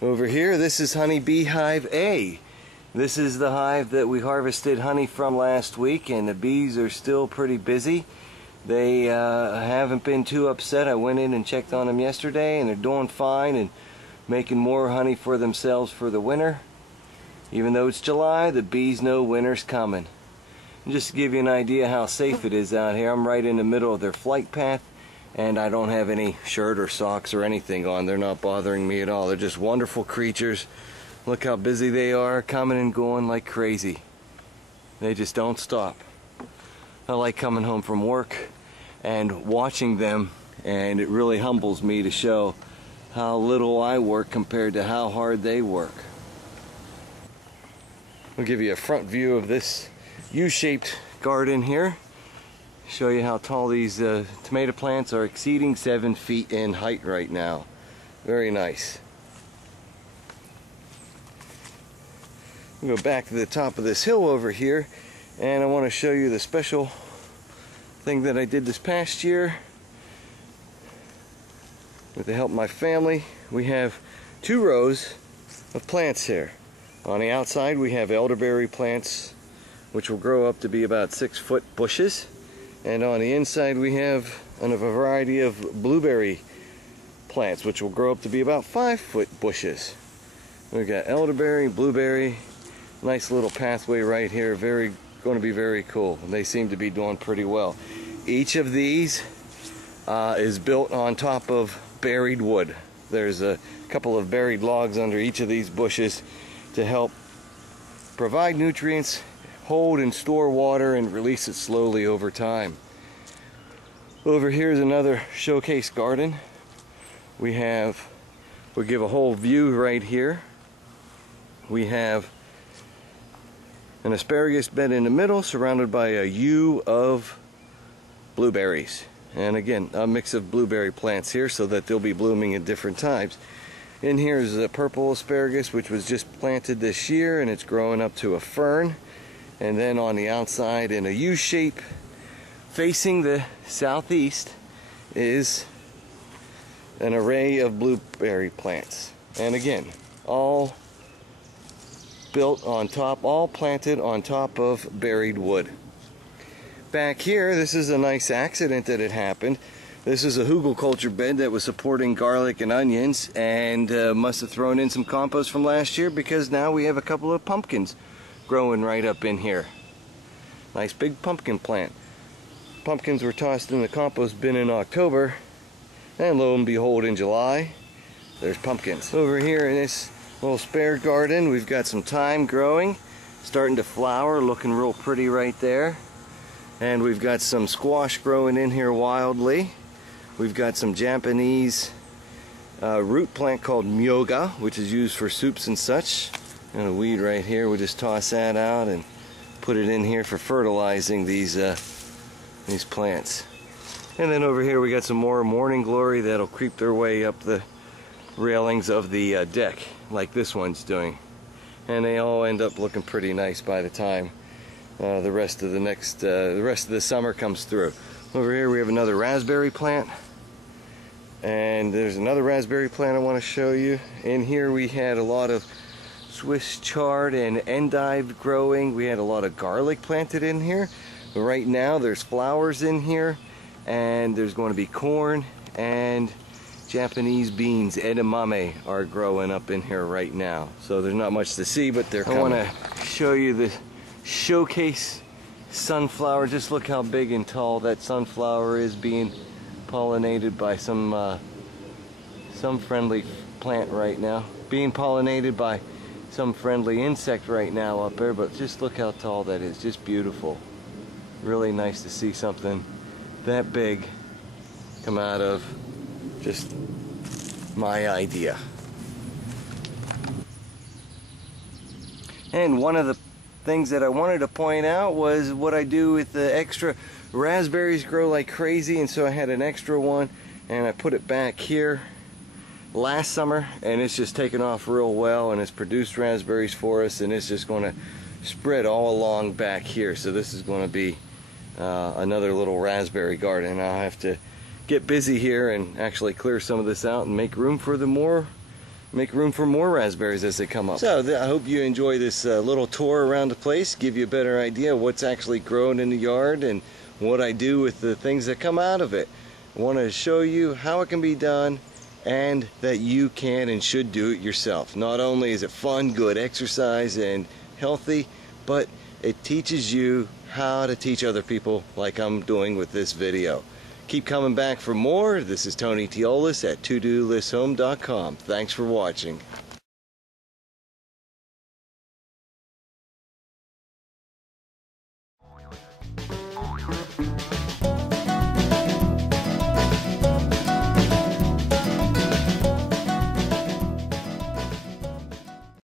Over here, this is honeybee hive A. This is the hive that we harvested honey from last week, and the bees are still pretty busy. They haven't been too upset. I went in and checked on them yesterday, and they're doing fine and making more honey for themselves for the winter. Even though it's July, the bees know winter's coming. And just to give you an idea how safe it is out here, I'm right in the middle of their flight path, and I don't have any shirt or socks or anything on. They're not bothering me at all. They're just wonderful creatures. Look how busy they are, coming and going like crazy. They just don't stop. I like coming home from work and watching them, and it really humbles me to show how little I work compared to how hard they work. I'll give you a front view of this U-shaped garden here. Show you how tall these tomato plants are, exceeding 7 feet in height right now. Very nice. We'll go back to the top of this hill over here, and I want to show you the special thing that I did this past year. With the help of my family, we have 2 rows of plants here. On the outside we have elderberry plants, which will grow up to be about 6-foot bushes. And on the inside we have a variety of blueberry plants, which will grow up to be about 5-foot bushes. We've got elderberry, blueberry, nice little pathway right here, going to be very cool. And they seem to be doing pretty well. Each of these is built on top of buried wood. There's a couple of buried logs under each of these bushes to help provide nutrients, hold and store water, and release it slowly over time. Over here is another showcase garden. We'll give a whole view right here. We have an asparagus bed in the middle, surrounded by a U of blueberries. And again, a mix of blueberry plants here, so that they'll be blooming at different times. In here is a purple asparagus, which was just planted this year, and it's growing up to a fern. And then on the outside, in a U shape facing the southeast, is an array of blueberry plants. And again, all built on top, all planted on top of buried wood. Back here, this is a nice accident that had happened. This is a hugelkultur bed that was supporting garlic and onions, and must have thrown in some compost from last year, because now we have a couple of pumpkins growing right up in here. Nice big pumpkin plant. Pumpkins were tossed in the compost bin in October, and lo and behold, in July, there's pumpkins. Over here in this little spare garden, we've got some thyme growing, starting to flower, looking real pretty right there. And we've got some squash growing in here wildly. We've got some Japanese root plant called myoga, which is used for soups and such. And a weed right here, we just toss that out and put it in here for fertilizing these plants. And then over here we got some more morning glory that'll creep their way up the railings of the deck, like this one's doing. And they all end up looking pretty nice by the time the rest of the summer comes through. Over here we have another raspberry plant, and there's another raspberry plant I want to show you. In here we had a lot of Swiss chard and endive growing. We had a lot of garlic planted in here. But right now there's flowers in here, and there's going to be corn and Japanese beans, edamame, are growing up in here right now. So there's not much to see, but they're coming. I want to show you the showcase sunflower. Just look how big and tall that sunflower is, being pollinated by some friendly plant right now. Being pollinated by some friendly insect right now up there, but just look how tall that is. Just beautiful. Really nice to see something that big come out of just my idea. And one of the things that I wanted to point out was what I do with the extra raspberries. Grow like crazy, and so I had an extra one, and I put it back here last summer, and it's just taken off real well, and it's produced raspberries for us, and it's just going to spread all along back here. So this is going to be another little raspberry garden. I'll have to get busy here and actually clear some of this out and make room for the more make room for more raspberries as they come up. So I hope you enjoy this little tour around the place, give you a better idea of what's actually grown in the yard and what I do with the things that come out of it. I want to show you how it can be done and that you can and should do it yourself. Not only is it fun, good exercise, and healthy, but it teaches you how to teach other people like I'm doing with this video. Keep coming back for more. This is Tony Teolis at ToDoListHome.com. Thanks for watching.